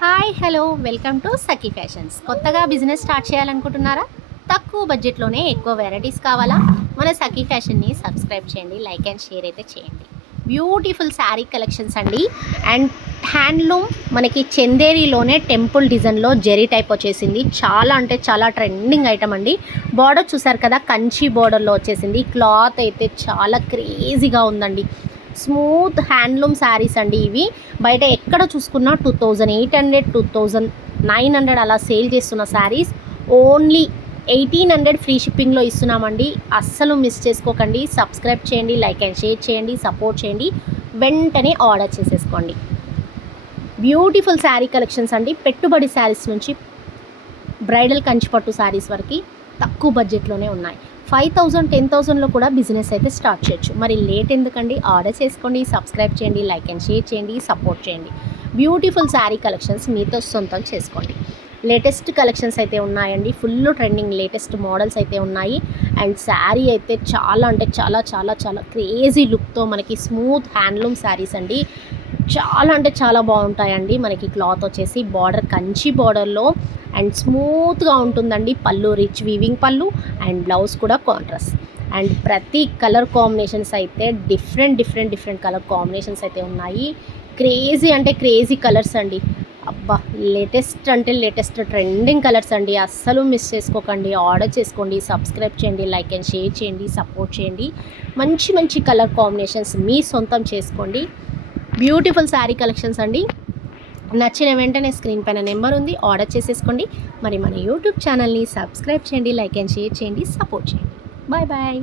Hi hello welcome to Sakhi fashions. కొత్తగా business start చేయాలనుకుంటున్నారా? తక్కువ బడ్జెట్లోనే ఎక్కువ వెరైటీస్ కావాలా? మన సఖీ ఫ్యాషన్ని సబ్స్క్రైబ్ చేయండి, లైక్ అండ్ షేర్ అయితే చేయండి. బ్యూటిఫుల్ శారీ కలెక్షన్స్ అండి. అండ్ హ్యాండ్లూమ్ మనకి చందేరిలోనే టెంపుల్ డిజైన్లో జెరీ టైప్ వచ్చేసింది. చాలా అంటే చాలా ట్రెండింగ్ ఐటమ్ అండి. బార్డర్ చూసారు కదా, కంచి బార్డర్లో వచ్చేసింది. క్లాత్ అయితే చాలా క్రేజీగా ఉందండి. స్మూత్ హ్యాండ్లూమ్ శారీస్ అండి ఇవి. బయట ఎక్కడ చూసుకున్నా 2800 2900 అలా సేల్ చేస్తున్న శారీస్ ఓన్లీ 1800 ఫ్రీ షిప్పింగ్లో ఇస్తున్నామండి. అస్సలు మిస్ చేసుకోకండి. సబ్స్క్రైబ్ చేయండి, లైక్ అండ్ షేర్ చేయండి, సపోర్ట్ చేయండి. వెంటనే ఆర్డర్ చేసేసుకోండి. బ్యూటిఫుల్ శారీ కలెక్షన్స్ అండి. పెట్టుబడి శారీస్ నుంచి బ్రైడల్ కంచిపట్టు శారీస్ వరకు తక్కువ బడ్జెట్లోనే ఉన్నాయి. 5000 10,000లో కూడా బిజినెస్ అయితే స్టార్ట్ చేయొచ్చు. మరి లేట్ ఎందుకండి? ఆర్డర్ చేసుకోండి, సబ్స్క్రైబ్ చేయండి, లైక్ అండ్ షేర్ చేయండి, సపోర్ట్ చేయండి. బ్యూటిఫుల్ శారీ కలెక్షన్స్ మీతో సొంతం చేసుకోండి. లేటెస్ట్ కలెక్షన్స్ అయితే ఉన్నాయండి. ఫుల్ ట్రెండింగ్ లేటెస్ట్ మోడల్స్ అయితే ఉన్నాయి. అండ్ శారీ అయితే చాలా అంటే చాలా చాలా చాలా క్రేజీ లుక్తో మనకి స్మూత్ హ్యాండ్లూమ్ శారీస్ అండి. చాలా అంటే చాలా బాగుంటాయండి. మనకి క్లాత్ వచ్చేసి బార్డర్ కంచి బార్డర్లో అండ్ స్మూత్గా ఉంటుందండి. పళ్ళు రిచ్ వీవింగ్ పళ్ళు అండ్ బ్లౌజ్ కూడా కాంట్రాస్ట్. అండ్ ప్రతి కలర్ కాంబినేషన్స్ అయితే డిఫరెంట్ కలర్ కాంబినేషన్స్ అయితే ఉన్నాయి. క్రేజీ అంటే క్రేజీ కలర్స్ అండి. అబ్బా, లేటెస్ట్ అంటే లేటెస్ట్ ట్రెండింగ్ కలర్స్ అండి. అస్సలు మిస్ చేసుకోకండి. ఆర్డర్ చేసుకోండి, సబ్స్క్రైబ్ చేయండి, లైక్ అండ్ షేర్ చేయండి, సపోర్ట్ చేయండి. మంచి మంచి కలర్ కాంబినేషన్స్ మీ సొంతం చేసుకోండి. బ్యూటిఫుల్ శారీ కలెక్షన్స్ అండి. నచ్చిన వెంటనే స్క్రీన్ పైన నెంబర్ ఉంది, ఆర్డర్ చేసేసుకోండి. మరి మన యూట్యూబ్ ఛానల్ని సబ్స్క్రైబ్ చేయండి, లైక్ అండ్ షేర్ చేయండి, సపోర్ట్ చేయండి. Bye bye.